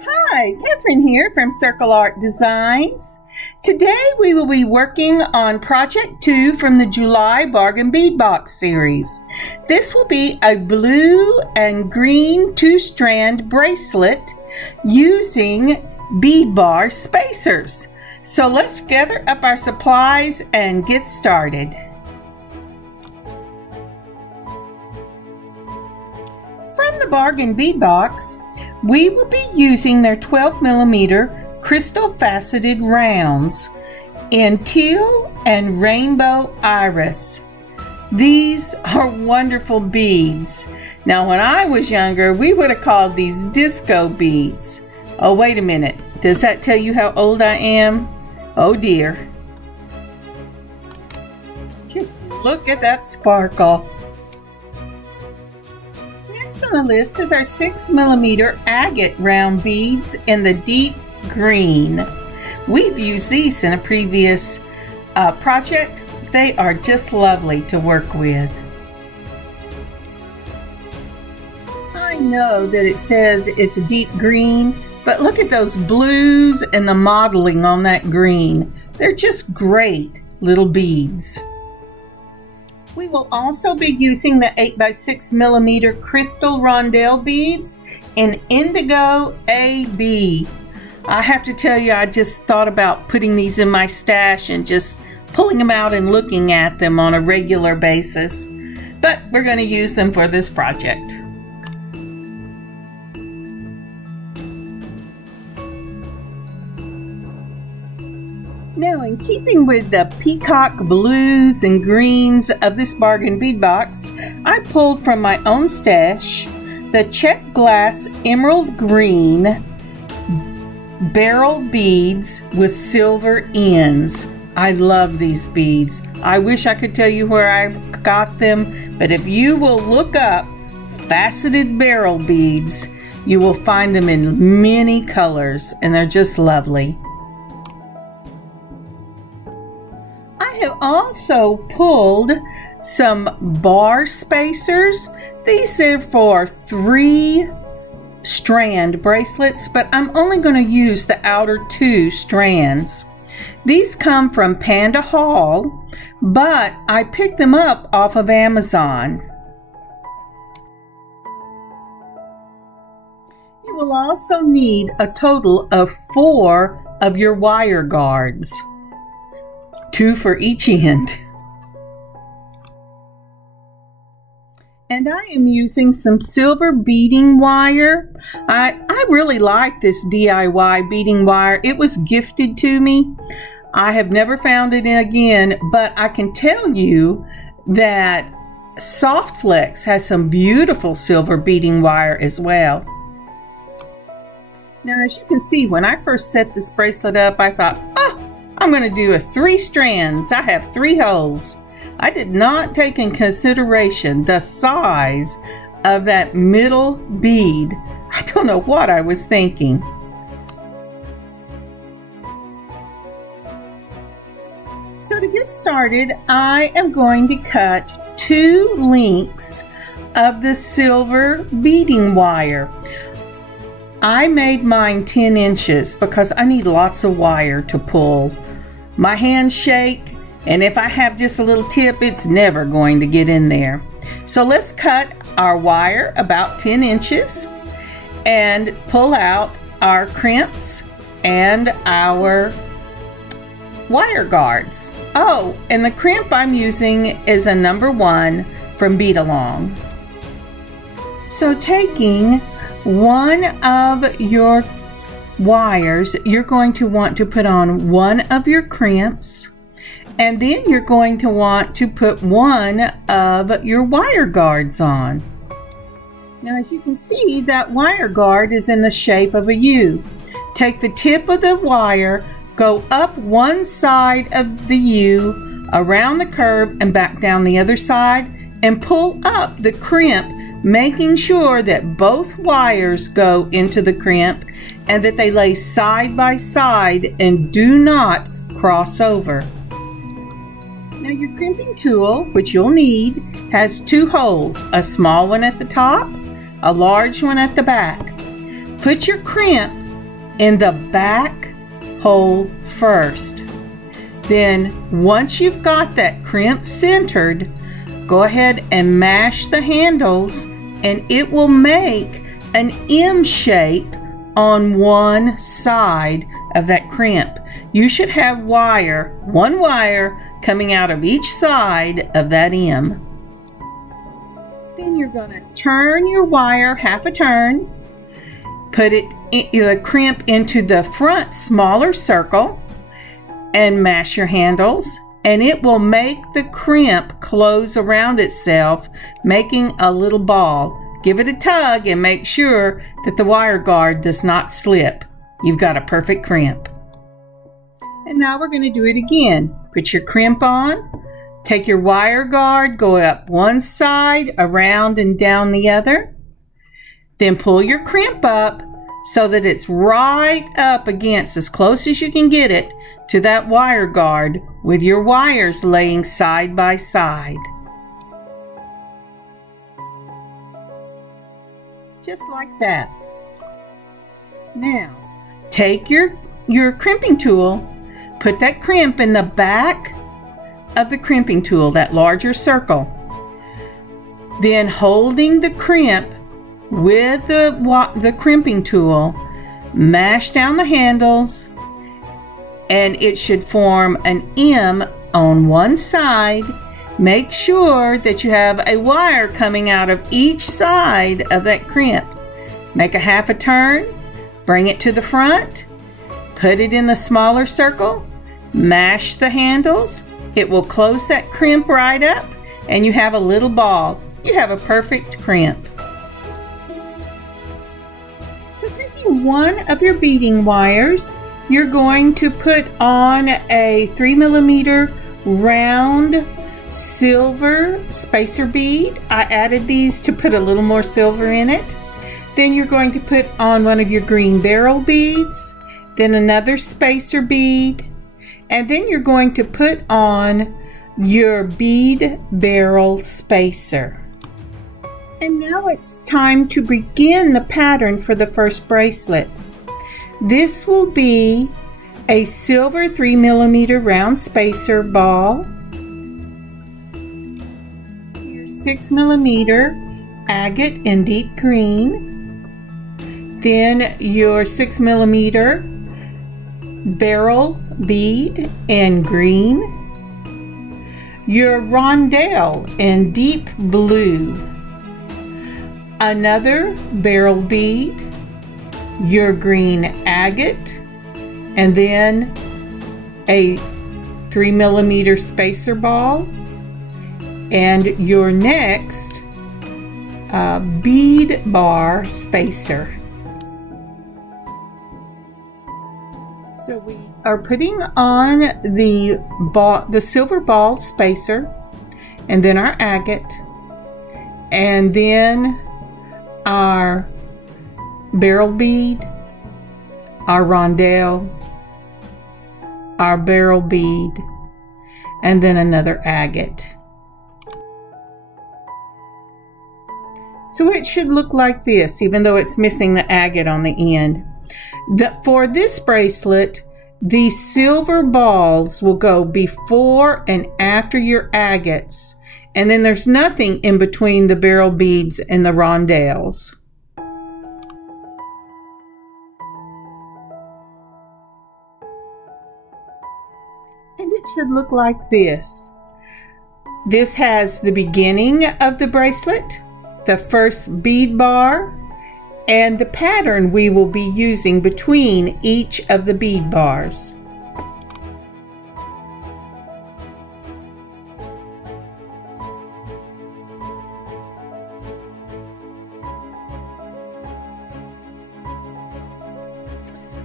Hi, Kathryn here from Circle Art Designs. Today we will be working on Project 2 from the July Bargain Bead Box series. This will be a blue and green 2-strand bracelet using Bead Bar Spacers. So let's gather up our supplies and get started. From the Bargain Bead Box, we will be using their 12mm crystal faceted rounds in teal and rainbow iris. These are wonderful beads. Now when I was younger, we would have called these disco beads. Oh, wait a minute. Does that tell you how old I am? Oh dear. Just look at that sparkle. Next on the list is our 6mm agate round beads in the deep green. We've used these in a previous project. They are just lovely to work with. I know that it says it's a deep green, but look at those blues and the modeling on that green. They're just great little beads. We will also be using the 8x6mm crystal rondelle beads in Indigo AB. I have to tell you, I just thought about putting these in my stash and just pulling them out and looking at them on a regular basis. But we're going to use them for this project. Now, in keeping with the peacock blues and greens of this bargain bead box, I pulled from my own stash the Czech glass emerald green barrel beads with silver ends. I love these beads. I wish I could tell you where I got them, but if you will look up faceted barrel beads, you will find them in many colors, and they're just lovely. I have also pulled some bar spacers. These are for 3-strand bracelets, but I'm only going to use the outer 2 strands. These come from Panda Hall, but I picked them up off of Amazon. You will also need a total of 4 of your wire guards. 2 for each end. And I am using some silver beading wire. I really like this DIY beading wire. It was gifted to me. I have never found it again, but I can tell you that Soft Flex has some beautiful silver beading wire as well. Now, as you can see, when I first set this bracelet up, I thought, oh, I'm going to do a 3 strands. I have 3 holes. I did not take in consideration the size of that middle bead. I don't know what I was thinking. So to get started, I am going to cut 2 lengths of the silver beading wire. I made mine 10 inches because I need lots of wire to pull. My hands shake, and if I have just a little tip, it's never going to get in there. So let's cut our wire about 10 inches and pull out our crimps and our wire guards. Oh, and the crimp I'm using is a number 1 from Bead Along. So taking one of your wires, you're going to want to put on 1 of your crimps, and then you're going to want to put 1 of your wire guards on. Now, as you can see, that wire guard is in the shape of a U. Take the tip of the wire, go up one side of the U, around the curve, and back down the other side, and pull up the crimp, making sure that both wires go into the crimp and that they lay side by side and do not cross over. Now your crimping tool, which you'll need, has 2 holes, a small one at the top, a large one at the back. Put your crimp in the back hole first. Then once you've got that crimp centered, go ahead and mash the handles and it will make an M shape on one side of that crimp. You should have one wire coming out of each side of that M. Then you're going to turn your wire half a turn, put the crimp into the front smaller circle and mash your handles, and it will make the crimp close around itself, making a little ball. Give it a tug and make sure that the wire guard does not slip. You've got a perfect crimp. And now we're going to do it again. Put your crimp on, take your wire guard, go up one side, around and down the other. Then pull your crimp up so that it's right up against, as close as you can get it, to that wire guard with your wires laying side by side. Just like that. Now, take your crimping tool, put that crimp in the back of the crimping tool, that larger circle. Then holding the crimp with the crimping tool, mash down the handles, and it should form an M on one side. Make sure that you have a wire coming out of each side of that crimp. Make a half a turn, bring it to the front, put it in the smaller circle, mash the handles. It will close that crimp right up and you have a little ball. You have a perfect crimp. So taking one of your beading wires, you're going to put on a 3mm round silver spacer bead. I added these to put a little more silver in it. Then you're going to put on one of your green beryl beads, then another spacer bead, and then you're going to put on your bead barrel spacer. And now it's time to begin the pattern for the first bracelet. This will be a silver 3mm round spacer ball, 6mm agate in deep green, then your 6mm beryl bead in green, your rondelle in deep blue, another beryl bead, your green agate, and then a 3mm spacer ball, and your next bead bar spacer. So we are putting on the silver ball spacer, and then our agate, and then our beryl bead, our rondelle, our beryl bead, and then another agate. So it should look like this, even though it's missing the agate on the end. For this bracelet, the silver balls will go before and after your agates, and then there's nothing in between the beryl beads and the rondelles. And it should look like this. This has the beginning of the bracelet, the first bead bar, and the pattern we will be using between each of the bead bars.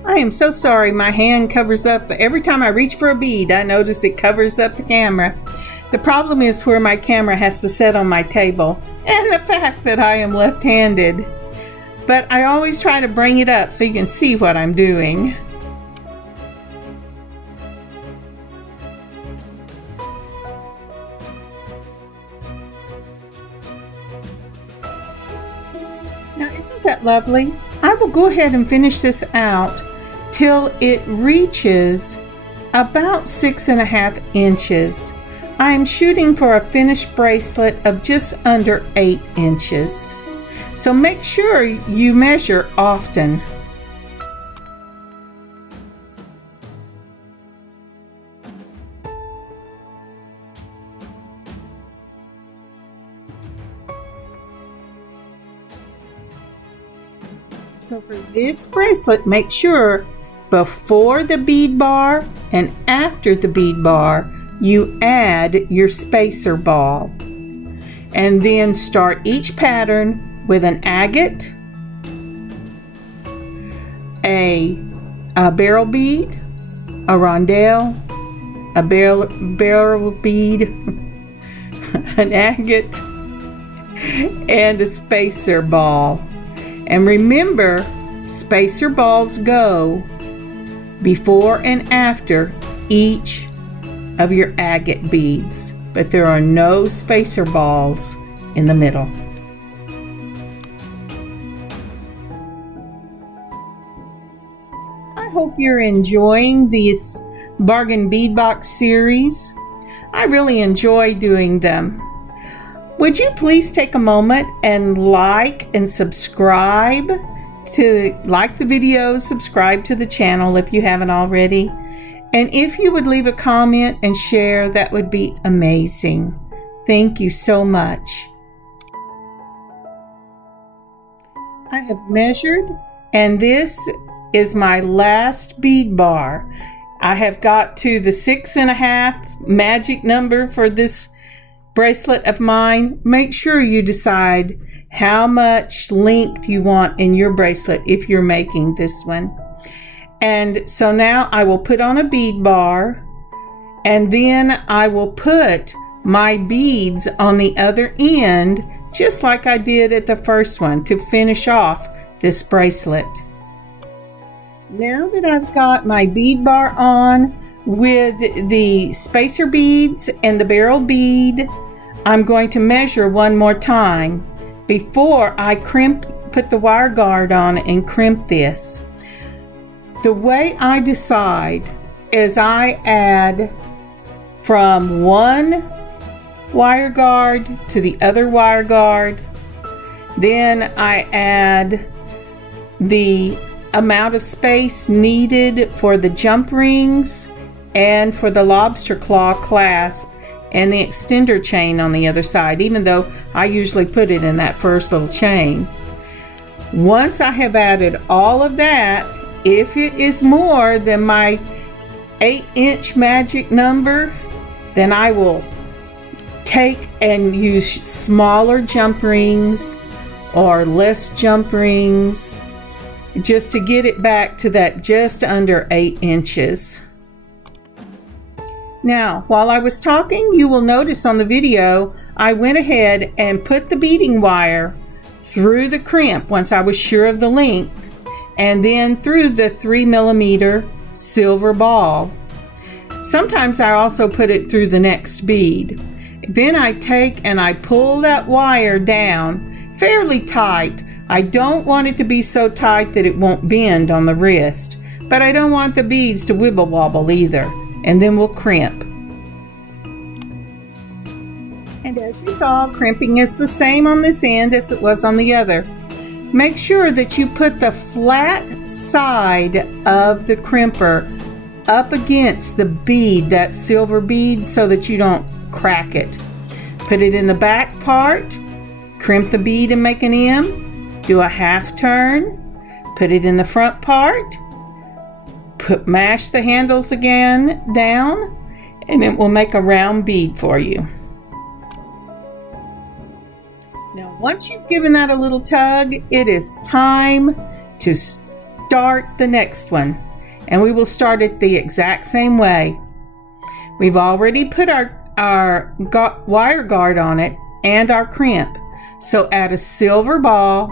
I am so sorry my hand covers up. Every time I reach for a bead, I notice it covers up the camera. The problem is where my camera has to sit on my table, and the fact that I am left-handed. But I always try to bring it up so you can see what I'm doing. Now, isn't that lovely? I will go ahead and finish this out till it reaches about 6.5 inches. I am shooting for a finished bracelet of just under 8 inches. So make sure you measure often. So for this bracelet, make sure before the bead bar and after the bead bar, you add your spacer ball. And then start each pattern with an agate, a barrel bead, a rondelle, a barrel bead, an agate, and a spacer ball. And remember, spacer balls go before and after each of your agate beads, but there are no spacer balls in the middle. I hope you're enjoying this Bargain Bead Box series. I really enjoy doing them. Would you please take a moment and like and subscribe to like the videos, subscribe to the channel if you haven't already. And if you would leave a comment and share, that would be amazing. Thank you so much. I have measured, and this is my last bead bar. I have got to the 6.5 magic number for this bracelet of mine. Make sure you decide how much length you want in your bracelet if you're making this one. And so now I will put on a bead bar, and then I will put my beads on the other end, just like I did at the first one, to finish off this bracelet. Now that I've got my bead bar on with the spacer beads and the barrel bead, I'm going to measure one more time before I put the wire guard on and crimp this. The way I decide is I add from one wire guard to the other wire guard. Then I add the amount of space needed for the jump rings and for the lobster claw clasp and the extender chain on the other side, even though I usually put it in that first little chain. Once I have added all of that, if it is more than my 8-inch magic number, then I will take and use smaller jump rings or less jump rings just to get it back to that just under 8 inches. Now, while I was talking, you will notice on the video, I went ahead and put the beading wire through the crimp once I was sure of the length, and then through the 3mm silver ball. Sometimes I also put it through the next bead. Then I take and I pull that wire down fairly tight. I don't want it to be so tight that it won't bend on the wrist, but I don't want the beads to wibble wobble either. And then we'll crimp. And as you saw, crimping is the same on this end as it was on the other. Make sure that you put the flat side of the crimper up against the bead, that silver bead, so that you don't crack it. Put it in the back part, crimp the bead and make an M, do a half turn, put it in the front part, mash the handles again down, and it will make a round bead for you. Now once you've given that a little tug, it is time to start the next one, and we will start it the exact same way. We've already put our wire guard on it and our crimp, so add a silver ball,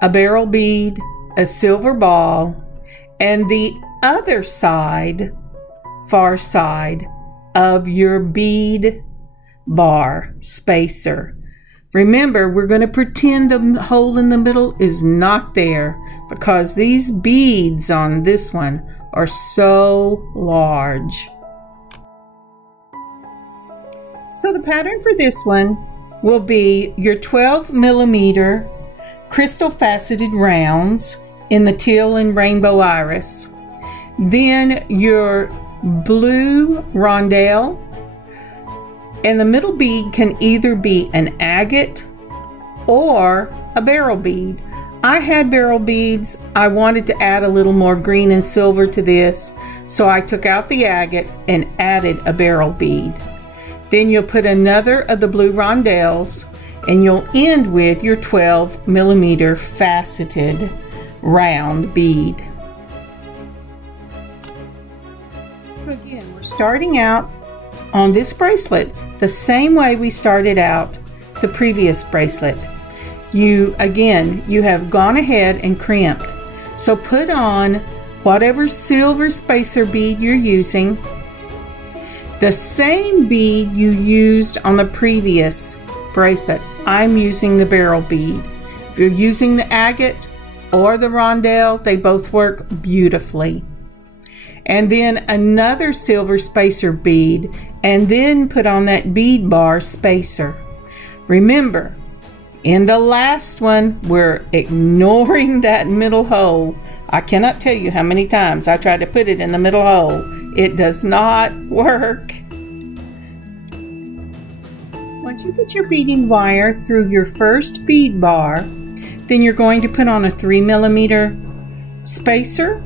a barrel bead, a silver ball, and the other side, far side, of your bead bar spacer. Remember, we're going to pretend the hole in the middle is not there because these beads on this one are so large. So the pattern for this one will be your 12mm crystal faceted rounds in the teal and rainbow iris. Then your blue rondelle, and the middle bead can either be an agate or a beryl bead. I had beryl beads. I wanted to add a little more green and silver to this, so I took out the agate and added a beryl bead. Then you'll put another of the blue rondelles, and you'll end with your 12mm faceted round bead. So again, we're starting out on this bracelet the same way we started out the previous bracelet. You have gone ahead and crimped. So put on whatever silver spacer bead you're using, the same bead you used on the previous bracelet. I'm using the beryl bead. If you're using the agate or the rondelle, they both work beautifully. And then another silver spacer bead, and then put on that bead bar spacer. Remember, in the last one, we're ignoring that middle hole. I cannot tell you how many times I tried to put it in the middle hole. It does not work. Once you get your beading wire through your first bead bar, then you're going to put on a 3mm spacer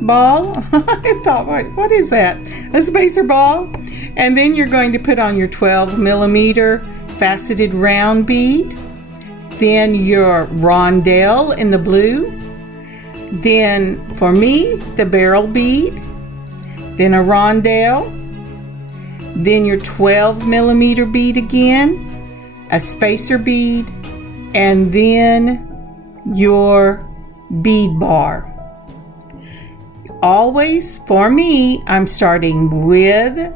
ball. I thought, what is that? A spacer ball? And then you're going to put on your 12mm faceted round bead, then your rondelle in the blue, then for me the beryl bead, then a rondelle, then your 12mm bead again, a spacer bead, and then your bead bar. Always, for me, I'm starting with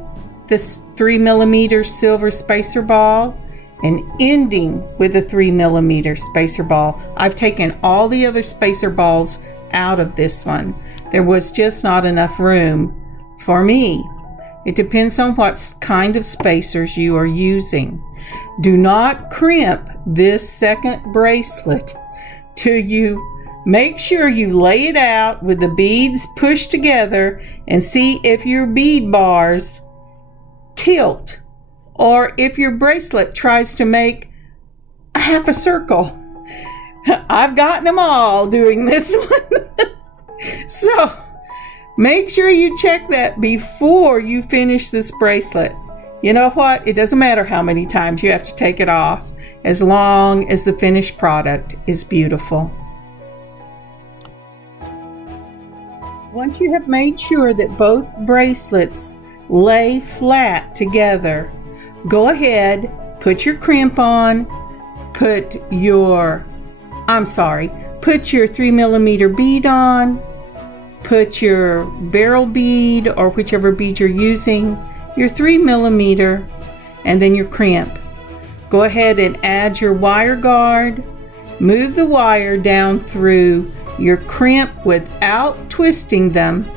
this 3mm silver spacer ball and ending with a 3mm spacer ball. I've taken all the other spacer balls out of this one. There was just not enough room for me. It depends on what kind of spacers you are using. Do not crimp this second bracelet till you make sure you lay it out with the beads pushed together and see if your bead bars tilt or if your bracelet tries to make a half a circle. I've gotten them all doing this one. So make sure you check that before you finish this bracelet. You know what? It doesn't matter how many times you have to take it off, as long as the finished product is beautiful. Once you have made sure that both bracelets lay flat together, go ahead, put your crimp on, put your 3mm bead on, put your beryl bead or whichever bead you're using, your 3mm, and then your crimp. Go ahead and add your wire guard, move the wire down through your crimp without twisting them,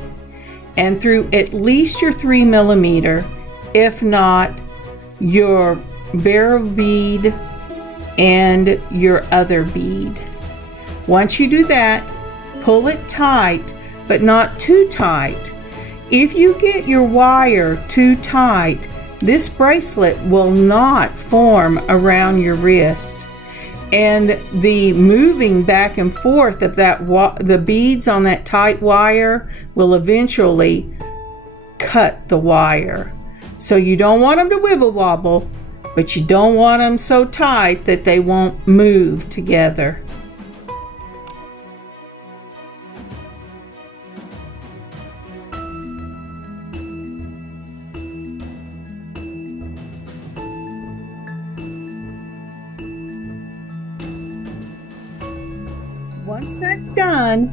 and through at least your 3mm, if not your beryl bead and your other bead. Once you do that, pull it tight, but not too tight. If you get your wire too tight, this bracelet will not form around your wrist, and the moving back and forth of the beads on that tight wire will eventually cut the wire. So you don't want them to wibble wobble, but you don't want them so tight that they won't move together. Once that's done,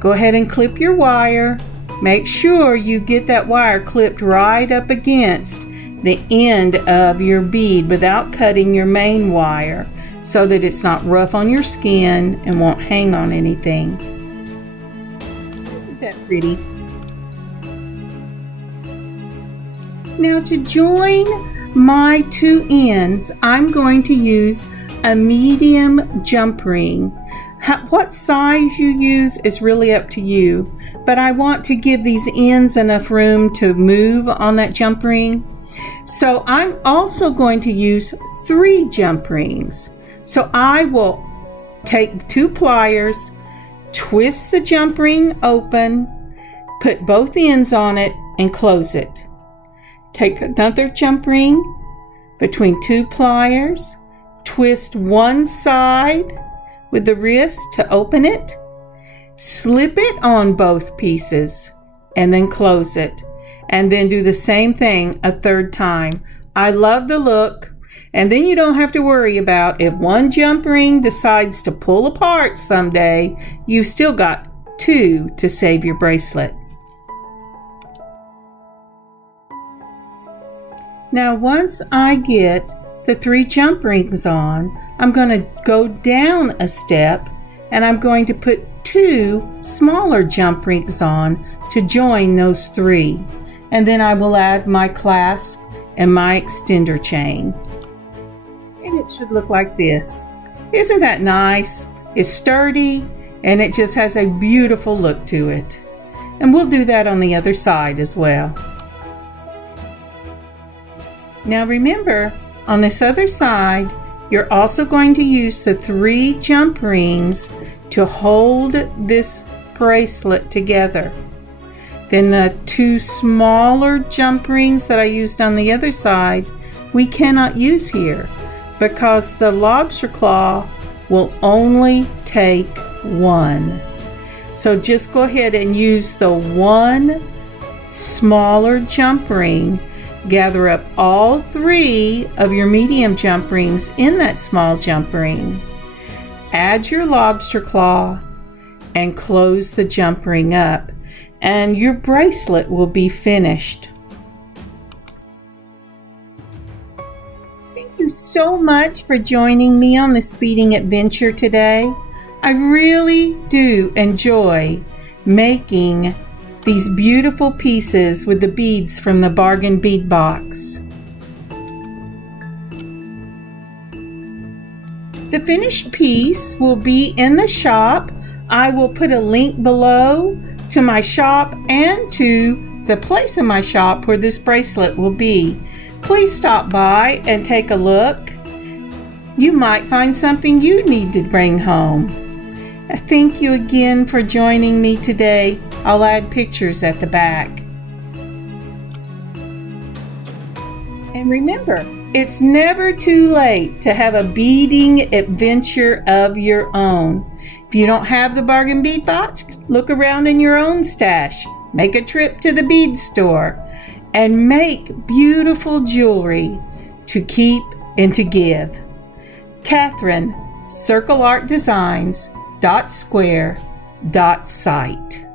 go ahead and clip your wire. Make sure you get that wire clipped right up against the end of your bead without cutting your main wire, so that it's not rough on your skin and won't hang on anything. Isn't that pretty? Now to join my two ends, I'm going to use a medium jump ring. What size you use is really up to you, but I want to give these ends enough room to move on that jump ring. So I'm also going to use 3 jump rings. So I will take 2 pliers, twist the jump ring open, put both ends on it, and close it. Take another jump ring between 2 pliers, twist one side with the wrist to open it, slip it on both pieces, and then close it. And then do the same thing a 3rd time. I love the look. And then you don't have to worry about if one jump ring decides to pull apart someday, you've still got 2 to save your bracelet. Now once I get the 3 jump rings on, I'm going to go down a step and I'm going to put 2 smaller jump rings on to join those 3. And then I will add my clasp and my extender chain. And it should look like this. Isn't that nice? It's sturdy and it just has a beautiful look to it. And we'll do that on the other side as well. Now remember, on this other side, you're also going to use the 3 jump rings to hold this bracelet together. Then the 2 smaller jump rings that I used on the other side, we cannot use here because the lobster claw will only take 1. So just go ahead and use the 1 smaller jump ring. Gather up all 3 of your medium jump rings in that small jump ring. Add your lobster claw and close the jump ring up, and your bracelet will be finished. Thank you so much for joining me on this beading adventure today. I really do enjoy making these beautiful pieces with the beads from the Bargain Bead Box. The finished piece will be in the shop. I will put a link below to my shop and to the place in my shop where this bracelet will be. Please stop by and take a look. You might find something you need to bring home. Thank you again for joining me today. I'll add pictures at the back. And remember, it's never too late to have a beading adventure of your own. If you don't have the Bargain Bead Box, look around in your own stash. Make a trip to the bead store and make beautiful jewelry to keep and to give. Kathryn, circleartdesigns.square.site.